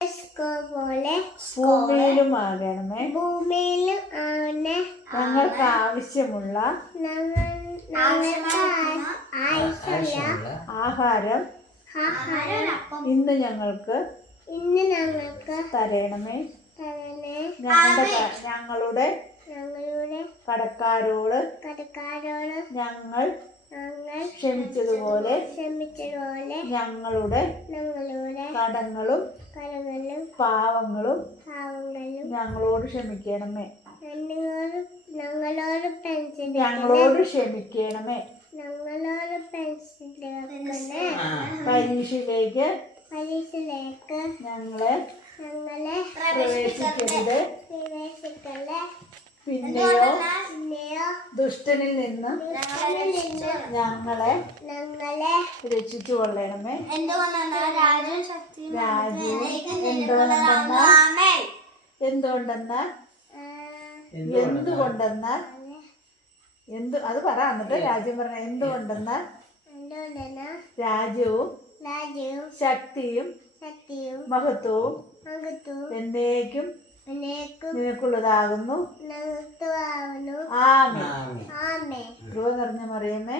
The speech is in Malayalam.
പോലെ ഭൂമിയിലും ആകണമേ. ഭൂമിയിലും ആണ് ഞങ്ങൾക്ക് ആവശ്യമുള്ള ആഹാരം ഇന്ന് ഞങ്ങൾക്ക് തരണമേ. ഞങ്ങളുടെ കടക്കാരോട് ഞങ്ങൾ ക്ഷമിച്ചതുപോലെ ഞങ്ങളുടെ കടങ്ങളും പാവങ്ങളും ഞങ്ങളോട് ക്ഷമിക്കണമേ. ഞങ്ങളോട് ക്ഷമിക്കണമേ. പരീക്ഷയിലേക്ക് ഞങ്ങളെ പ്രവേശിക്കരുത്, പിന്നെയോ ദുഷ്ടനിൽ നിന്ന് ഞങ്ങളെ രക്ഷിച്ചു കൊള്ളണമേ. രാജ്യവും എന്തുകൊണ്ടെന്നാൽ അത് പറ. എന്നിട്ട് രാജ്യം പറഞ്ഞ എന്തുകൊണ്ടെന്നാൽ രാജ്യവും ശക്തിയും മഹത്വവും എന്നേക്കും നിനക്കുള്ളതാകുന്നു. ആമേൻ. കൃപ നിറഞ്ഞ മറിയമേ,